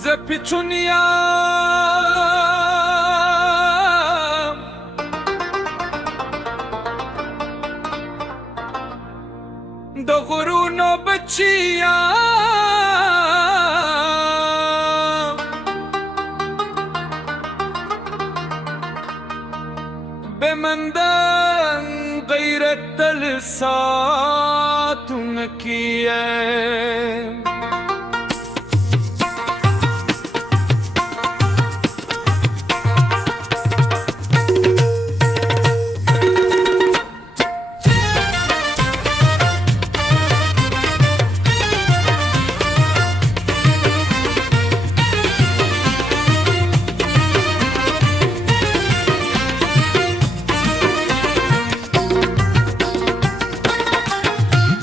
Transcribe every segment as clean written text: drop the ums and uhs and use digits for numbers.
زپیچونیا د غرونو بچیا بمندن غیرت لساتون کیه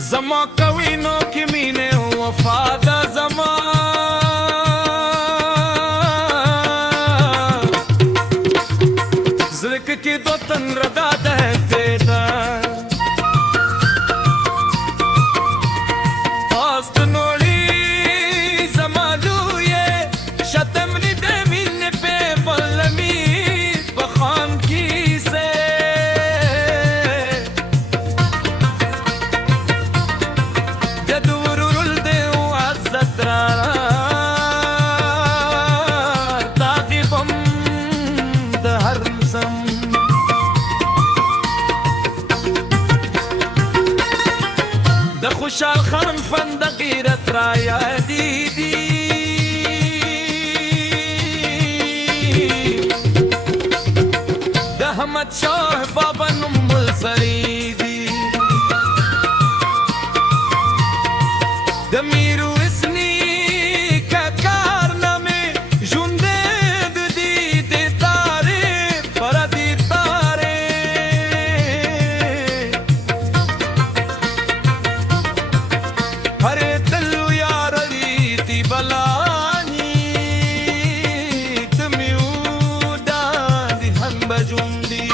زما کوینو کی مینه وفادا زما زلک کی دو تن ردا دهتا پاست نولی زما لویه شتمنی دمین پی بلمی بخان کی سے خوشحال خان فند غیرت رایا دیدی د احمد شاه بابا نوم سریدی د میرو اسنی کار نامه ژوندې د دې د تارې پر دې تارې هر تلو یار ریتی بلانی تمیو دادی هم بجوندی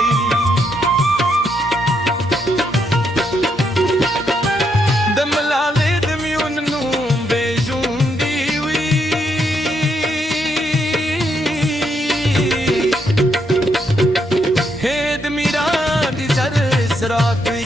دملالی دمیون نوم بجوندی وی هید میرانی سر اسرافی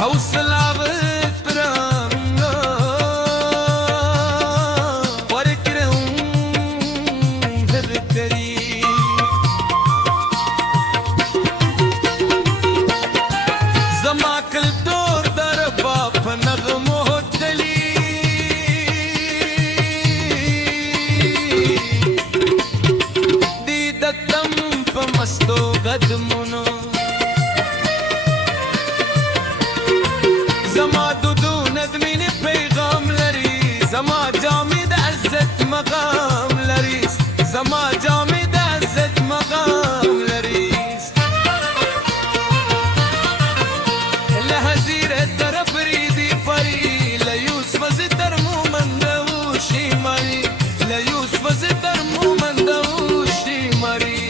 حوصله بترم ورکرم هدکری زما کلتور در باپ نغمو دلی دیدتم په مستو قدمونو زما دودو ندمین پیغام لري زما جامد عزت مقام لري زما جامد عزت مقام لري لهزيرة طرف ريدي فري ليوسف زدر مو من دوشي مري ليوسف زدر مو من دوشي مري